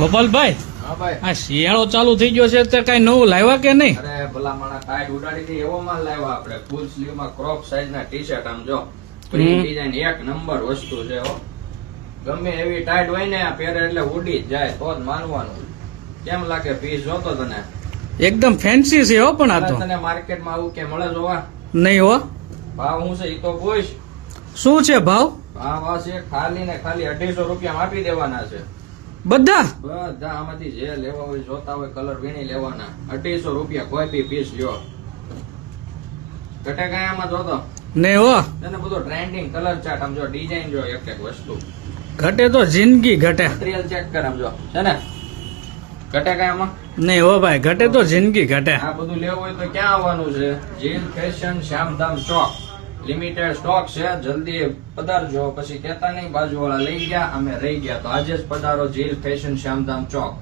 ગોપાલભાઈ, હા ભાઈ. આ શિયાળો ચાલુ થઈ ગયો છે અત્યારે કઈ નવું લાવ્યા કે નહીં? અરે ભલા માણા ટાઈટ ઉડાડી દે એવો માલ લાવ્યા આપણે. ફૂલ સ્લીવ માં ક્રોપ સાઈઝ ના ટી શર્ટ. આમ જો પ્રિન્ટ ડિઝાઇન એક નંબર વસ્તુ છે હો. ગમે એવી ટાઈટ હોય ને આ પહેરે એટલે ઉડી જ જાય તો જ માનવાનું. કેમ લાગે પીસ જોતો તને? એકદમ ફેન્સી છે હો. પણ આ તો તને માર્કેટમાં આવું કે મળે જોવા? નહીં હો. ભાવ હું છે ઈ તો પૂછ. શું છે ભાવ? ભાવ આ છે ખાલી ને ખાલી 250 રૂપિયા આપી દેવાના છે. બધા બધા આમાંથી જે લેવા હોય જોતા હોય કલર વીણી લેવાના. 250 રૂપિયા કોઈ બી પીસ લ્યો. ઘટે કઈ આમાં જોતો નહીં હો. તને બધો ટ્રેન્ડિંગ કલર ચાર્ટ આમ જો ડિઝાઇન જો એક એક વસ્તુ. ઘટે તો જિંદગી ઘટે. મટીરિયલ ચેક કર આમ જો છે ને. ઘટે કઈ આમાં? નહીં હો ભાઈ, ઘટે તો જિંદગી ઘટે. આ બધું લેવું હોય તો ક્યાં આવવાનું છે? જીલ ફેશન શ્યામધામ ચોક. લિમિટેડ સ્ટોક છે, જલ્દી પધારજો. પછી કેતા નહીં બાજુ વાળા લઈ ગયા અમે રહી ગયા. તો આજે જ પધારો જીલ ફેશન શ્યામધામ ચોક.